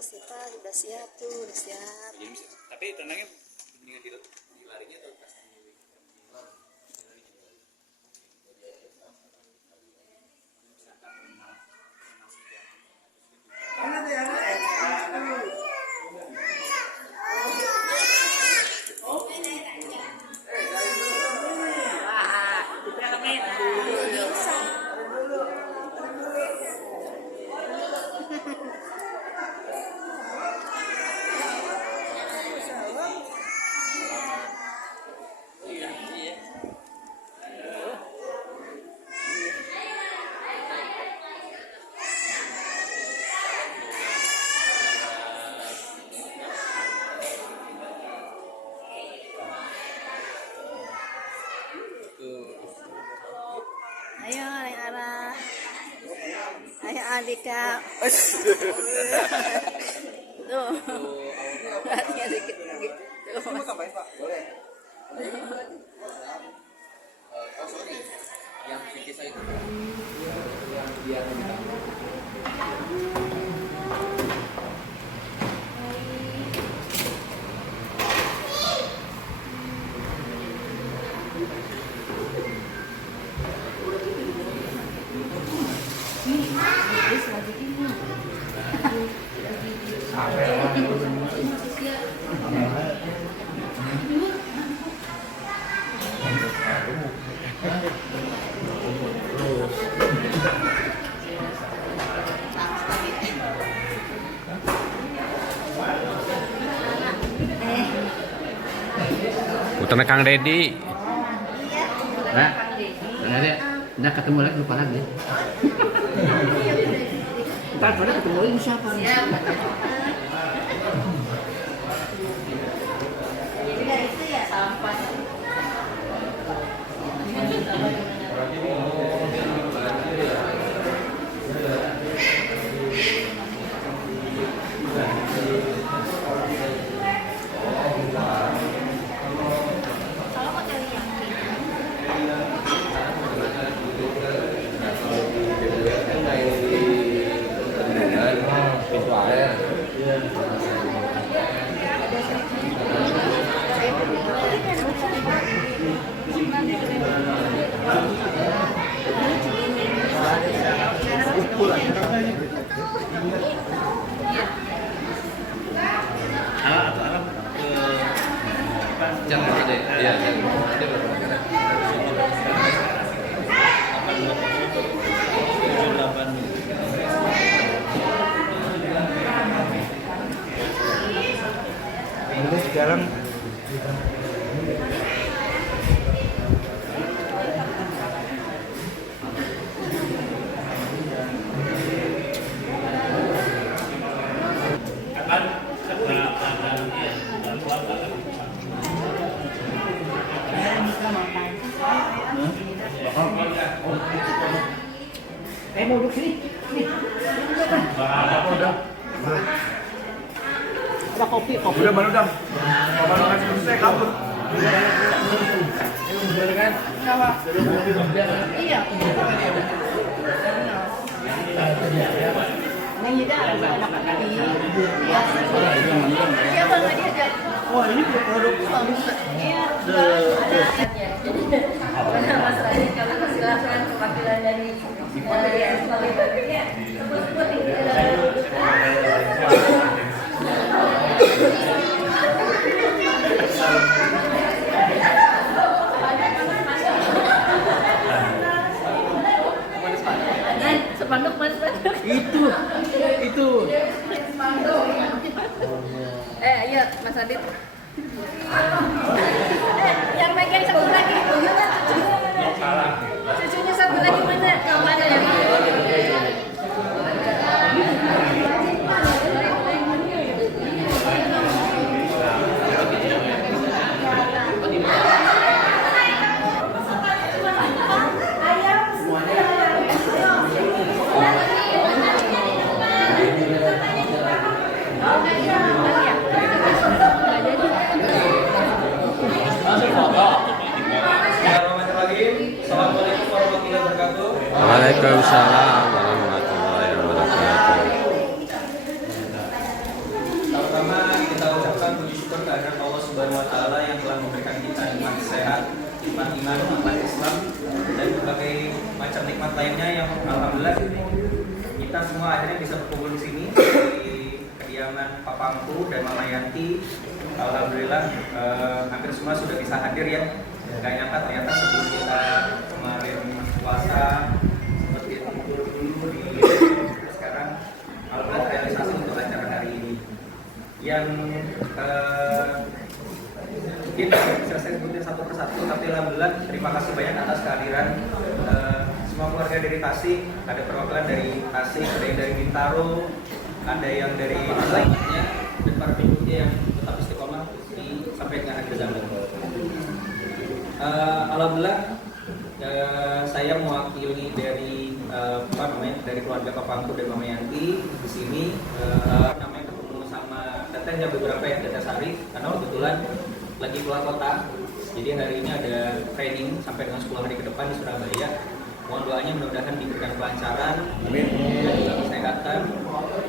Siapa udah siap tuh, udah siap. Tapi tenangnya mendingan di larinya atau pas Ayo, Ara. Ayo, Alika. Tuh. Larinya dikit lagi. Tuh. mau tambahin Pak? Boleh. Oh sorry, yang pikir saya itu yang dia Utama Kang Dedi. Nah, nah ketemu lagi lupa lagi. Ntar pada ketemu lagi siapa? Itu ya sampah. jangan aja deh. Iya, Ini sekarang Mau duduk sini. Ada kopi. udah baru dam. Kalau kasih selesai kabur. Iya. Neng Yuda ada anak kaki. Iya. Siapa nggak diajak? Wah ini produk Iya. Ada Mas Radit kami persilakan perwakilan dari spanduk mana spanduk? Itu. Ayo Mas Adit. Yang megang satu lagi. Cucunya satu lagi mana? Kemana ya? Assalamualaikum warahmatullahi wabarakatuh. kita semua akhirnya bisa berkumpul di sini di kediaman Papangku dan Mama Yanti. Alhamdulillah hampir semua sudah bisa hadir ya. Gak nyangka ternyata sebelum kita kemarin puasa seperti tidur dulu di sekarang alhamdulillah realisasi untuk acara hari ini. Yang mungkin bisa saya sebutin satu persatu, tapi alhamdulillah terima kasih banyak atas kehadiran semua keluarga dari Tasik. Ada perwakilan dari Tasik, ada yang dari Bintaro, ada yang dari lainnya, dan para pengikutnya yang tetap istiqomah sampai dengan akhir zaman. Alhamdulillah saya mewakili dari dari keluarga Papangku dan Mama Yanti di sini namanya ketemu sama tetehnya beberapa yang Teteh Sari karena kebetulan lagi keluar kota. Jadi hari ini ada training sampai dengan 10 hari ke depan di Surabaya. Mohon doanya mudah-mudahan diberikan kelancaran, dan juga kesehatan,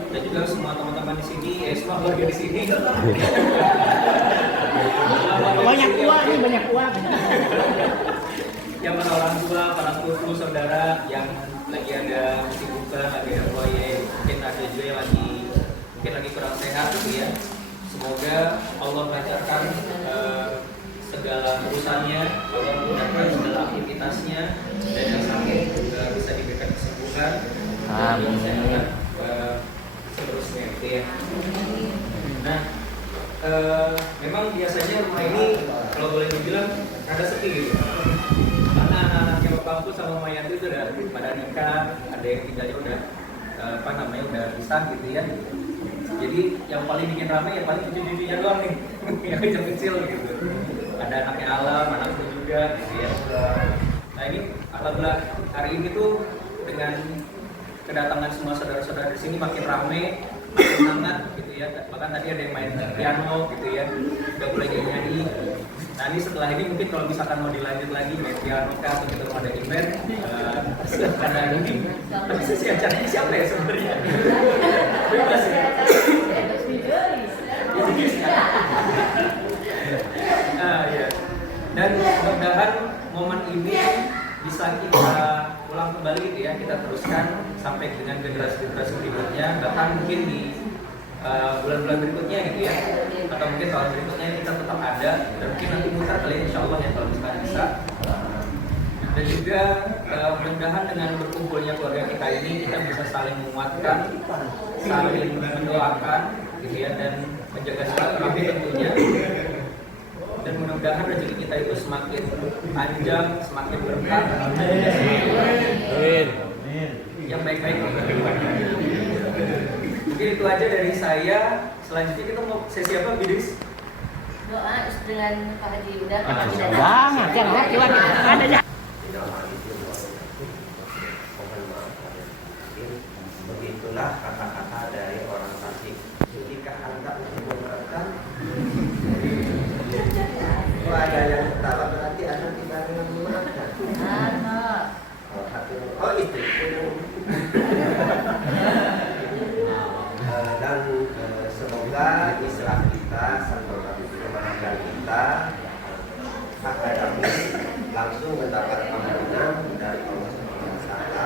dan juga semua teman-teman di sini, semua keluarga di sini. Banyak uang nih, banyak uang. Yang para orang tua, para sepupu, saudara yang lagi ada kesibukan, lagi ada proyek, mungkin ada juga yang lagi kurang sehat gitu ya. Semoga Allah melancarkan segala urusannya, Allah memudahkan segala aktivitasnya, dan yang sakit juga bisa diberikan kesembuhan dan kesehatan seterusnya gitu ya. Nah, memang biasanya rumah ini kalau boleh dibilang ada sepi gitu. Karena anak-anaknya Papangku sama Mama Yanti itu udah pada nikah, ada yang tinggalnya udah udah pisah gitu ya. Jadi yang paling bikin ramai ya paling cucu-cucunya doang nih, yang kecil-kecil gitu. Ada anaknya Alam, anakku juga gitu ya. Nah ini alhamdulillah hari ini tuh dengan kedatangan semua saudara-saudara di sini makin ramai, makin hangat gitu ya. Bahkan tadi ada yang main piano gitu ya, udah mulai nyanyi. Nah ini setelah ini mungkin kalau misalkan mau dilanjut lagi main piano kah atau kita mau ada event, karena mungkin tapi sesi acaranya siapa ya sebenarnya? Bebas ya. Ya. Dan mudah-mudahan momen ini bisa kita ulang kembali gitu ya, kita teruskan sampai dengan generasi-generasi berikutnya, bahkan mungkin di bulan-bulan berikutnya gitu ya, atau mungkin tahun berikutnya kita tetap ada, dan mungkin nanti mutar kali insya Allah ya kalau misalkan bisa. Dan juga mudah-mudahan dengan berkumpulnya keluarga kita ini kita bisa saling menguatkan, saling mendoakan gitu ya, dan menjaga silaturahmi tentunya. Dan mudah-mudahan rezeki kita itu semakin panjang, semakin berkah, yang baik-baik. Mungkin itu aja dari saya. Selanjutnya kita mau sesi apa, Bidris? Doa dengan Pak Haji udah. Banget, jangan ada ya. Begitulah kata-kata dari orang Tasik. Jika Anda mendengarkan, kalau ada yang ketawa berarti Anda tidak dengan memaafkan. Oh itu. Dan semoga Islam kita, semoga kemenangan kita akademis langsung mendapat ampunan dari Allah SWT,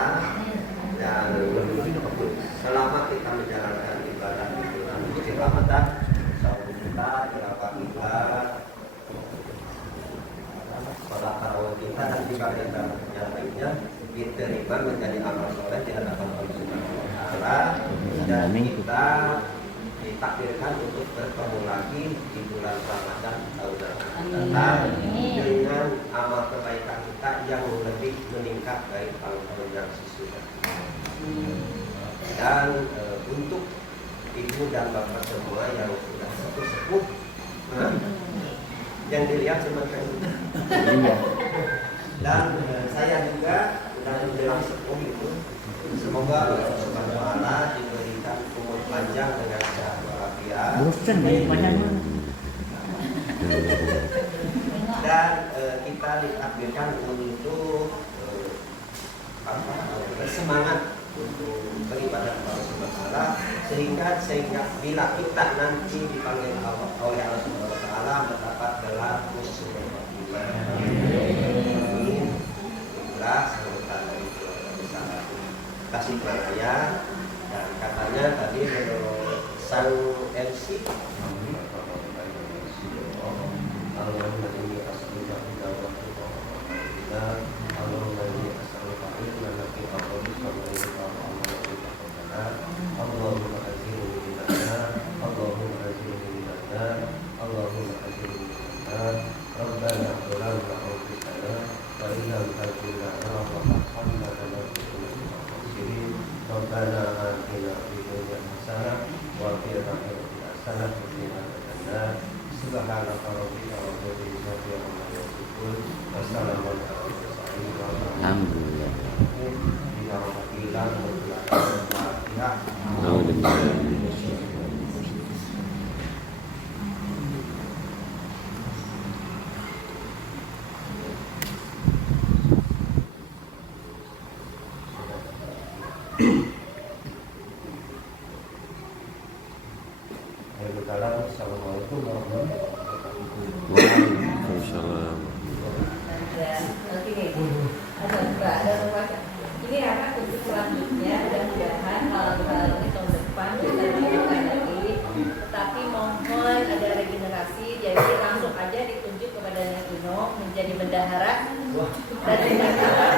dan selama kita menjalankan ibadah di bulan suci Ramadan, insyaallah kita berapa kita sholat tarawih kita dan juga yang lainnya diterima menjadi amal soleh di hadapan Allah Subhanahu wa Ta'ala, dan kita ditakdirkan untuk bertemu lagi di bulan Ramadan tahun akan datang dengan amal kebaikan kita yang lebih meningkat dari tahun-tahun yang sesudah. Dan untuk ibu dan bapak semua yang sudah sepuh-sepuh, yang dilihat seperti itu. Dan saya juga sudah menjelang sepuh itu. Semoga Allah Subhanahu wa Ta'ala diberikan umur panjang dengan sehat walafiat. Bosan nih panjangnya. Dan kita ditakdirkan untuk bersemangat untuk beribadah kepada Allah Subhanahu wa Ta'ala, sehingga bila kita nanti dipanggil oleh Allah Subhanahu wa Ta'ala mendapat gelar husnul khotimah. Ikhlas dari keluarga besar. Tasikmalaya. Dan katanya tadi menurut sang MC Alhamdulillah. Assalamualaikum warahmatullahi wabarakatuh. Waalaikumsalam. Ini akan untuk selanjutnya mudah-mudahan hal-hal ini tahun depan kita lakukan lagi. Tetapi mohon ada regenerasi, jadi langsung aja ditunjuk kepada Neng Ino menjadi bendahara dan bendahara.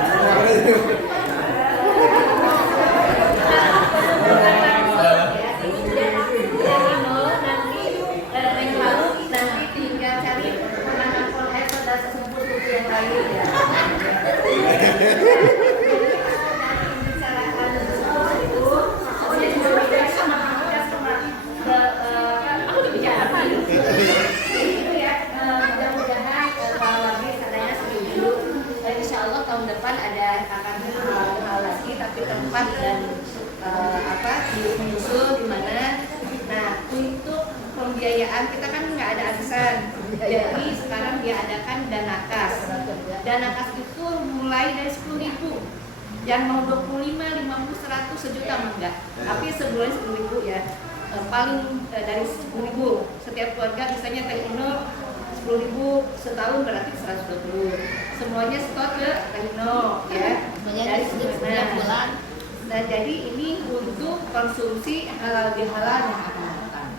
Nanti tinggal cari penanganan polhesa dan sesepuh yang lain ya. Tahun depan ada akan hal lagi tapi tempat dan menyusul di mana. Nah untuk pembiayaan kita kan nggak ada arisan, jadi sekarang diadakan danakas. Danakas itu mulai dari 10.000, yang mau 25, 50, 100, sejuta enggak, tapi sebulan 10.000 ya. Paling dari 10.000 setiap keluarga misalnya Teh Ino 10.000 setahun berarti 120. Semuanya setor ke Teh Ino ya. Dari setiap bulan. Nah jadi ini untuk konsumsi halal bihalal yang akan datang.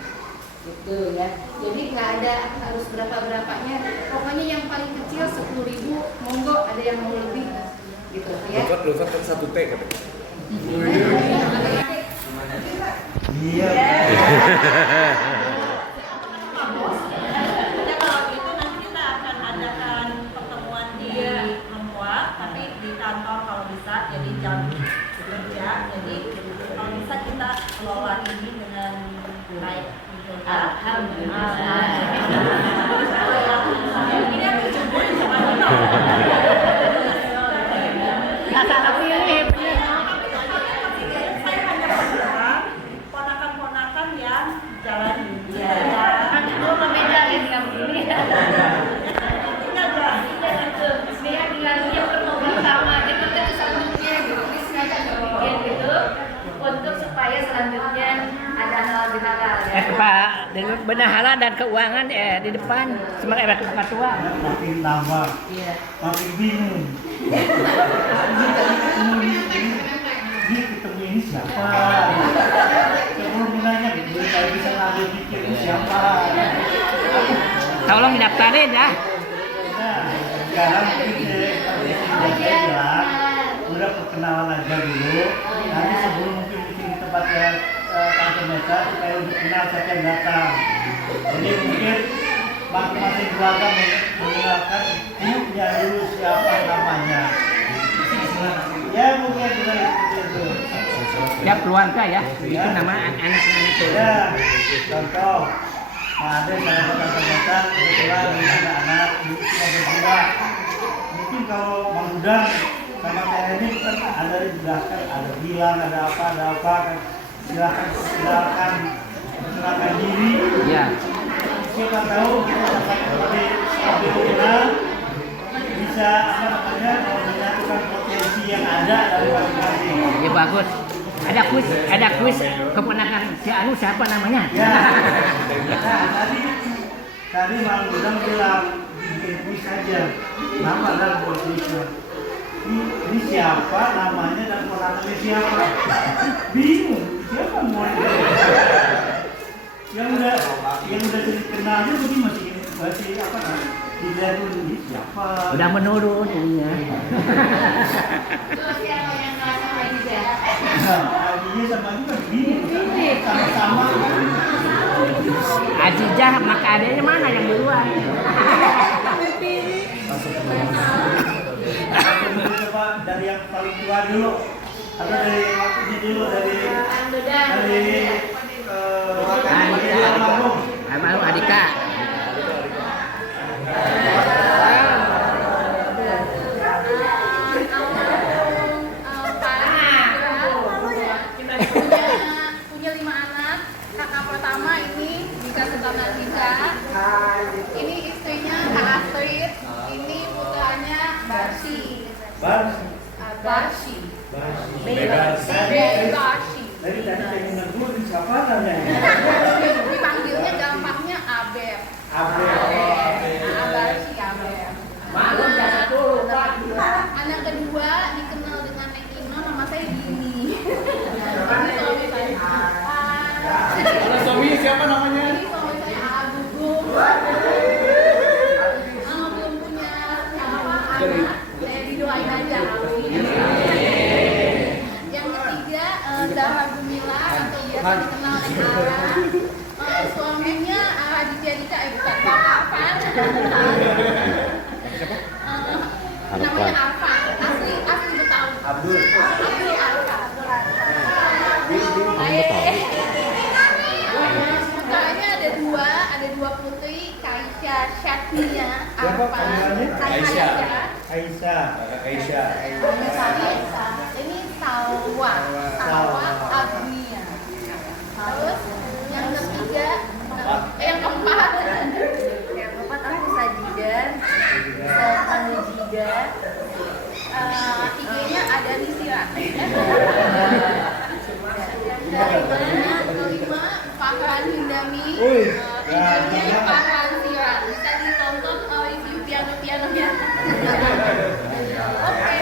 Gitu ya. Jadi nggak ada harus berapa-berapanya. Pokoknya yang paling kecil 10.000, monggo ada yang mau lebih gitu ya. Lukat kan 1 T katanya. Iya. Kalau gitu nanti kita akan adakan pertemuan di Mempua, tapi di kantor kalau bisa, jadi jam kerja. Jadi kalau bisa kita kelola ini dengan baik. Alhamdulillah. Ini aku cobain sama Nino. Nggak salah pilih. Saya hanya berdoa ponakan-ponakan yang jalan dunia. Aku berbeda dengan ini. Kita jalan Itu dia bilangnya pertemuan sama kita tuh selanjutnya gitu. Bisa bikin gitu untuk supaya selanjutnya ada hal di halal ya. Pak, dengan bendahara dan keuangan di depan sebagai ketua. Makin lama, makin bingung. Ini ketemu ini siapa? Sebelum nanya gitu, kalau bisa ngambil pikir ini siapa? Tolong didaftarin ya. Nah, sekarang kita bilang, udah perkenalan aja dulu. Nanti sebelum mungkin bikin tempat kantor mereka, supaya untuk kenal siapa yang datang. Jadi mungkin masing-masing keluarga mengenalkan ibunya dulu siapa namanya. Ya mungkin juga itu. Tiap keluarga ya, itu nama anak-anak itu. Ya, contoh, ada saya datang kebetulan ini anak-anak ibunya berdua. Mungkin kalau Bang Udang sama Teh ini kan ada di belakang, ada bilang, ada apa kan. Silakan diri. Ya. Siapa tahu kita dapat lebih kenal, bisa menyatukan potensi yang ada dari masing-masing. Ya bagus. Ada kuis keponakan si Anu siapa namanya? Ya. Nah, tadi Bang Udang bilang bikin kuis saja. Nama dan kuisnya. ini siapa namanya dan orangnya siapa? Bingung, siapa mau yang udah jadi kenalnya jadi masih apa kan? Dilihat dulu ini siapa? Udah menurun ininya. Terus yang nggak sama ini deh. Ajinya sama juga bingung, sama-sama. Ajijah maka adanya mana yang duluan? Coba dari yang paling tua dulu atau dari waktunya dulu dari Almarhum Adika. Punya 5 anak. Kakak pertama ini Dika Sultana Dika. Ini istrinya Kak Astrid. Ini putranya Barsi. Barsi. Barsi. Dari tadi pengen ngebut siapa namanya? Dipanggilnya gampangnya Abeb. Barsi Abeb. Anak kedua dikenal dengan Nek Ino, nama saya Dini. Ini suami saya. Kalau suami siapa namanya? Ini suami saya Agugum. Belum punya anak, saya didoain aja. Yang ketiga Zahra Gumila atau biasa dikenal Nek Ara. Suaminya Raditya Dika, bukan Pak Arfan. Namanya Arfan, asli Betawi. Abdul Arfan. Putranya ada dua putri, Kaisha Syatnia Arfan. Aisyah. Ini Salwa Agnia. Terus yang ketiga, yang keempat aku Sajidan, Mujida. IG-nya ada di Sirat. Kelima Fakran Hindami. IG-nya Fakran Sirat. Bisa ditonton review piano-pianonya. Oke.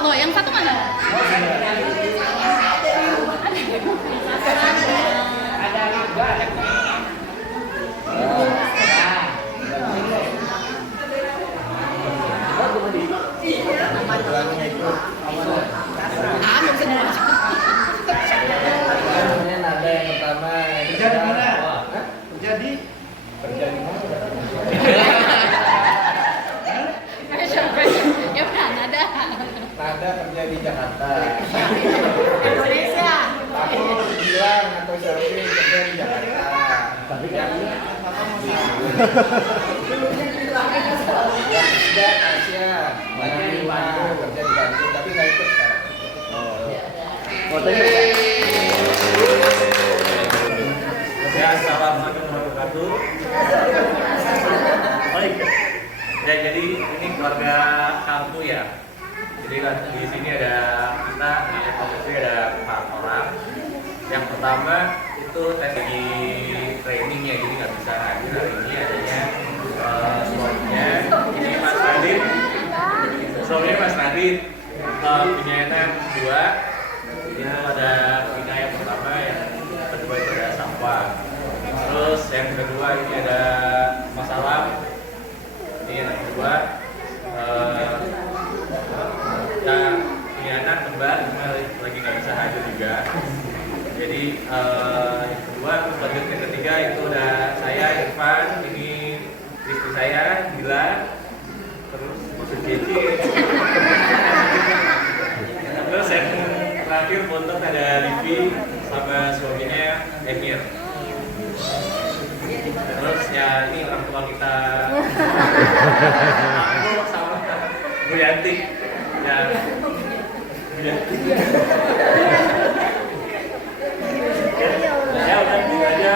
Oh, yang satu mana? Nada yang pertama. Kerja di mana? Kerja di mana? Ya mana ada? Nada kerja di Jakarta. Indonesia. Aku bilang atau Selfie kerja di Jakarta. Tapi yang tidak Asia, banyak di Bandung, kerja di Bandung, tapi nggak ikut sekarang. Ya, assalamualaikum warahmatullahi wabarakatuh. Baik. Ya, jadi ini keluarga kampung ya. Jadi di sini ada kita di posisi ada 4 orang. Yang pertama itu tes lagi training ya, jadi nggak bisa hadir hari ini. Adanya suaminya ini Mas Nadit. Suaminya Mas Nadit punya anak 2. Itu ada Vina yang pertama, yang kedua itu ada Sampwa. Terus yang kedua ini ada Mas Alam. Ini yang kedua. Kita punya anak kembar, cuma lagi nggak bisa hadir juga. Jadi yang kedua, lanjut yang ketiga itu udah saya Irfan, ini istri saya Gila, terus maksud Cici. Terus yang terakhir foto ada Livi sama suaminya Emir. Terus ya ini orang tua kita, aku sama Bu Yanti. Ya Ya. Ya udah gitu aja.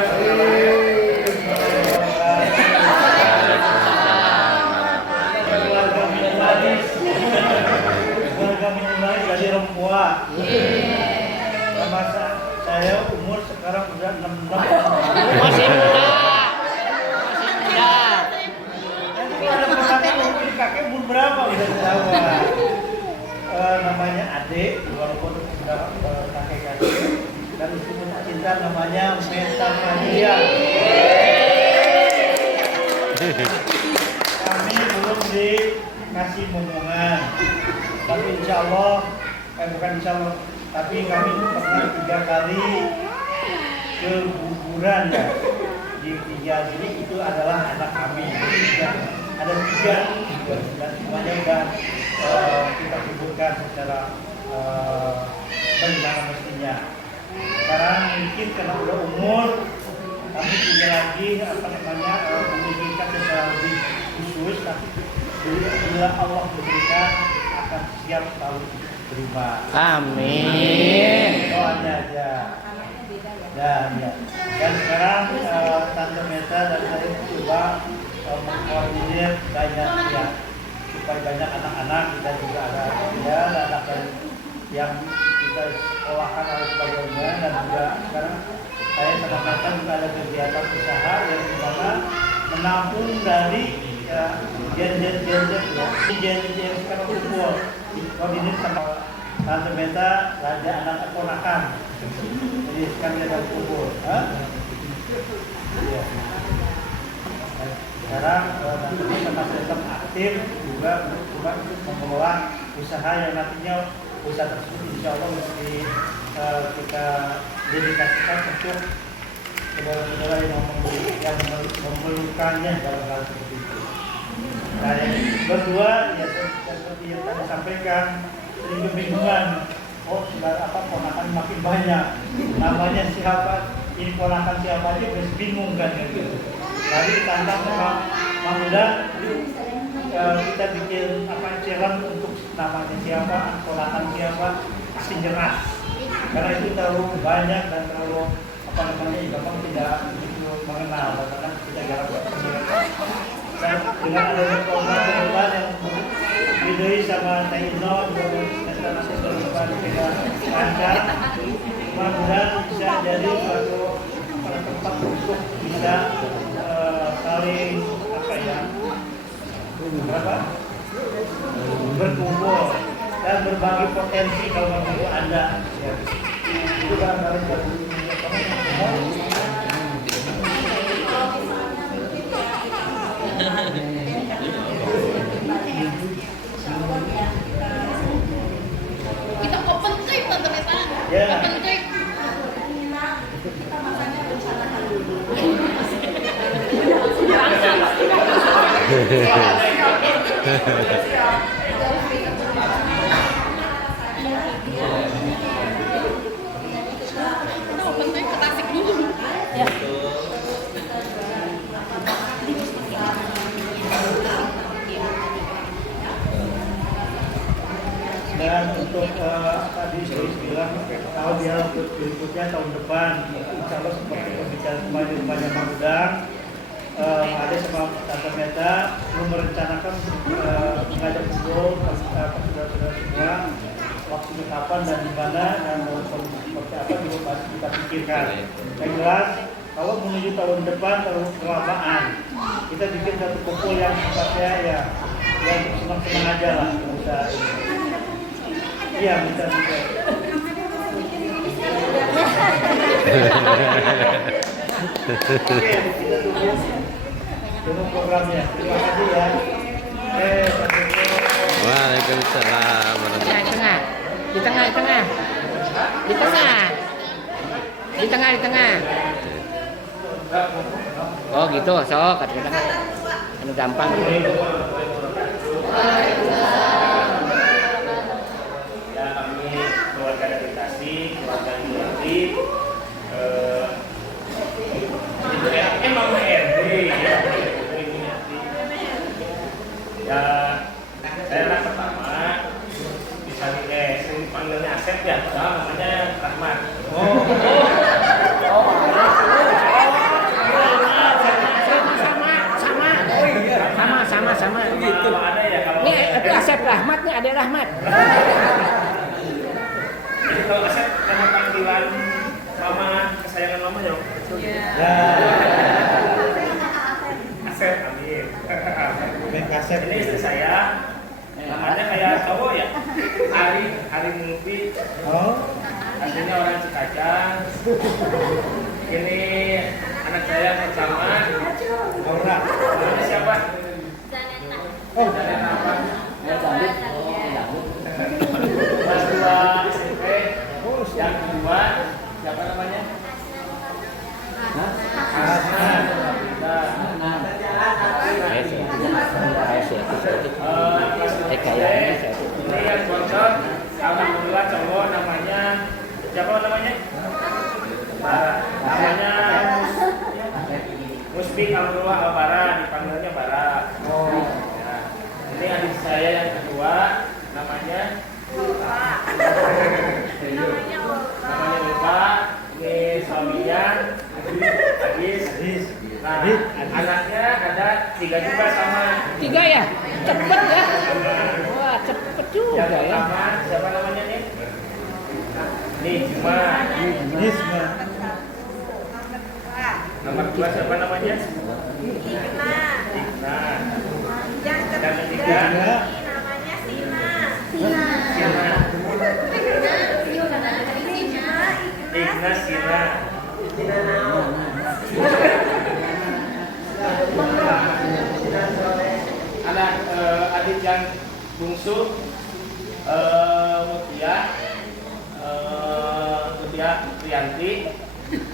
Keluarga minimalis dari Rempoa. Sama saya umur sekarang udah 66. Masih muda. Nanti ada ponakan umur kakek umur berapa udah ketahuan. Namanya Ade, walaupun sudah kakek-kakek. Dan istri cinta namanya Meta Fania. Kami belum dikasih momongan, tapi insya Allah, bukan insya Allah, tapi kami pernah 3 kali ke kuburan ya di Tiga. Jadi itu adalah anak kami. Ada 3 dan semuanya sudah kita kuburkan secara bagaimana mestinya. Sekarang mungkin karena udah umur, kami tidak lagi memikirkan secara lebih khusus, tapi bila Allah berikan akan siap tahu terima. Amin. Doanya aja. Dan sekarang Tante Meta dan saya coba mengkoordinir banyak ya, supaya banyak anak-anak, kita juga ada anak yang kita sekolahkan harus sebagainya, dan juga sekarang saya sama Meta juga ada kegiatan usaha yang dimana menampung dari gen-gen yang sekarang kumpul dikoordinir sama Tante Meta, raja anak keponakan. Jadi sekarang dia ada kumpul. Iya. Sekarang Tante Meta masih tetap aktif juga untuk mengelola usaha yang nantinya usaha tersebut insya Allah mesti kita dedikasikan untuk saudara-saudara yang memerlukannya dalam hal seperti itu. Nah, yang kedua, ya seperti yang tadi sampaikan, sering kebingungan. Oh, saudara ponakan makin banyak. Namanya siapa? Ini ponakan siapa aja udah bingung kan gitu. Jadi tantang mudah kita bikin challenge untuk namanya siapa, ponakan siapa, pasti jelas. Karena itu terlalu banyak dan terlalu gampang tidak begitu mengenal, karena kita jarang bertemu. Dengan adanya program kedepan yang didoi sama Taino juga tentang asisten depan kita lancar, mudah-mudahan bisa jadi suatu tempat untuk bisa saling berkumpul dan berbagi potensi kalau menurut Anda. Ya. Itu barangkali dari Kita open cake Tante Meta. Ya. Open cake. Kita masanya rencanakan dulu. Kita open cake ke Tasik dulu. Ya. dan untuk tadi saya bilang kalau dia berikutnya tahun depan insya Allah seperti pembicaraan kemarin Magudang ada sama Tante Meta belum merencanakan mengajak ngobrol saudara-saudara semua waktunya kapan dan di mana dan seperti apa juga masih kita pikirkan. Yang jelas kalau menuju tahun depan terlalu kelamaan kita bikin satu kumpul yang sifatnya ya yang senang-senang aja lah usaha ini. Iya bisa. Oke, kita tunggu programnya. Terima kasih ya. Waalaikumsalam. Di tengah. Oh gitu, sok kadang-kadang anu gampang. Ya kami keluarga dari Tasik, keluarga dari emang RD ya. Ya saya anak pertama Asep, amin. Ini istri saya. Namanya kayak cowok ya. Ari Mungpi. Aslinya orang Cikajang. Ini anak saya pertama. Laura. Namanya siapa? Zaneta. Zaneta apa? Kelas 2 SMP. Yang kedua siapa namanya? Hasan. Ini yang sponsor, alhamdulillah cowok namanya siapa namanya? Namanya Musbik Alhamdulillah Albara, dipanggilnya Bara. Ya. Ini adik saya yang kedua, namanya namanya Lupa. Ini suaminya Adis. Nah, anaknya ada 3 juga sama. 3 ya? Cepet ya? Wah, cepet juga Yang ya. pertama siapa namanya nih? Nih Juma. Nomor 2 siapa namanya? Igna. Yang ketiga namanya Sina. Igna Sina. Anak adik yang bungsu Mutia Trianti,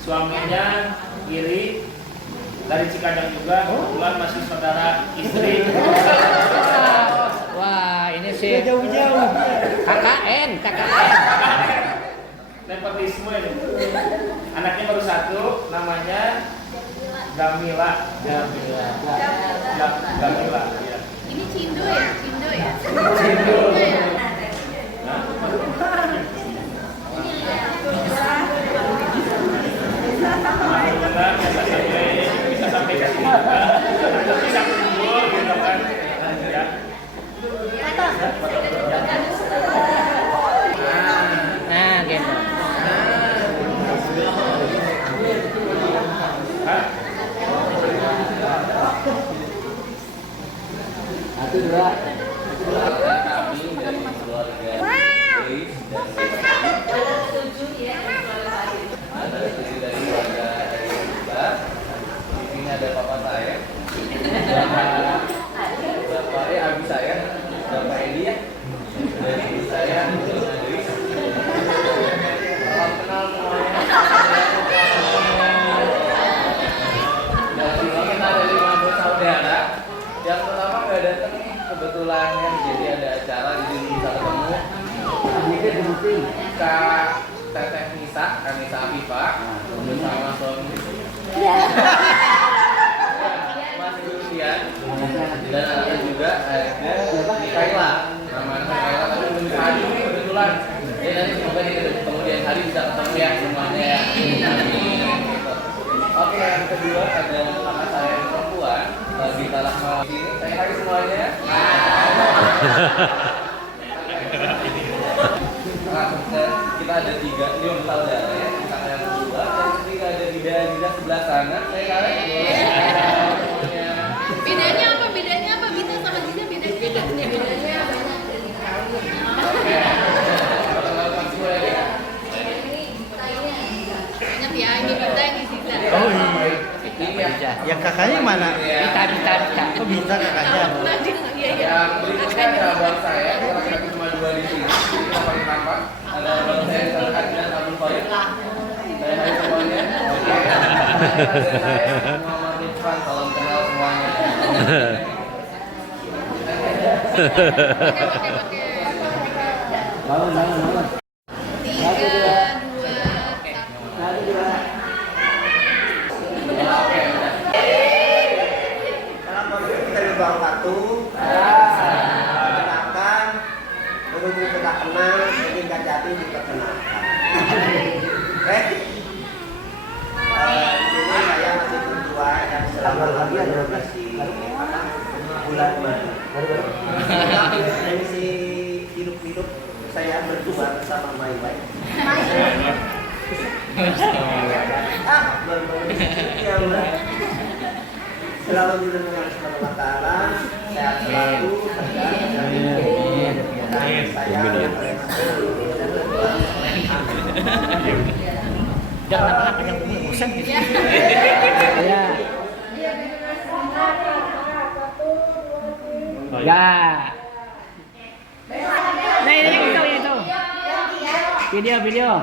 suaminya Iri dari Cikajang juga, kebetulan masih saudara istri. Wah, ini sih jauh-jauh. KKN. Nepotisme ini. Anaknya baru 1, namanya Gamila. Gamila. Ya. Ini Cindo ya? Cindo. Alhamdulillah bisa sampai ke sini juga. Bisa kumpul gitu kan. Ya. Nah, gitu. Kami dari keluarga Joyce ada istri dari keluarga Eva. Di sini ada papa saya, bapak abi saya, bapak Edi ya, dan ibu saya, Joyce. Salam kenal semuanya. Dan di sini kita ada 5 bersaudara. Yang pertama nggak datang nih kebetulan ya, jadi ada acara jadi bisa ketemu. Kak Teteh Nisa, Kak Nisa Afifa, bersama suami Mas Yulian, dan ada juga ada Kaila, nama Kaila tapi belum bisa hadir nih kebetulan. Jadi nanti semoga di kemudian hari bisa ketemu ya semuanya ya. Oke, yang kedua ada kakak saya yang perempuan, Gita Lakmawati ini. Saya hai semuanya. Kita ada 3, ini om saudara ya. Kakak yang kedua, yang ketiga ada Dida sebelah sana. Saya kalian Bedanya apa? Bita sama Dida bedanya? Ingat ya, ini Bita, ini Dida. Oh iya. Yang kakaknya mana? Bita. Oh Bita kakaknya. yang berikutnya ada abang saya, kira-kira cuma 2 di sini. Ini yang paling tampak. Ada abang saya, Sarkat dan Abdul Farid. Saya hai semuanya. Oke. Saya Muhammad Nifran, salam kenal semuanya. Bangun. 3, 2, 1. Kita bawa batu, perkenalkan, berhubung kita kenal, jadi nggak jadi diperkenalkan. Ini saya masih berdua dan selama masih bulan Mei. Ini si hidup saya berdua bersama Mai. Tuhan yang selalu dilindungi oleh Subhanahu wa taala, sehat selalu, Jangan apa-apa yang bosan gitu. Ya. Ya. Nah, ini yang itu. Video.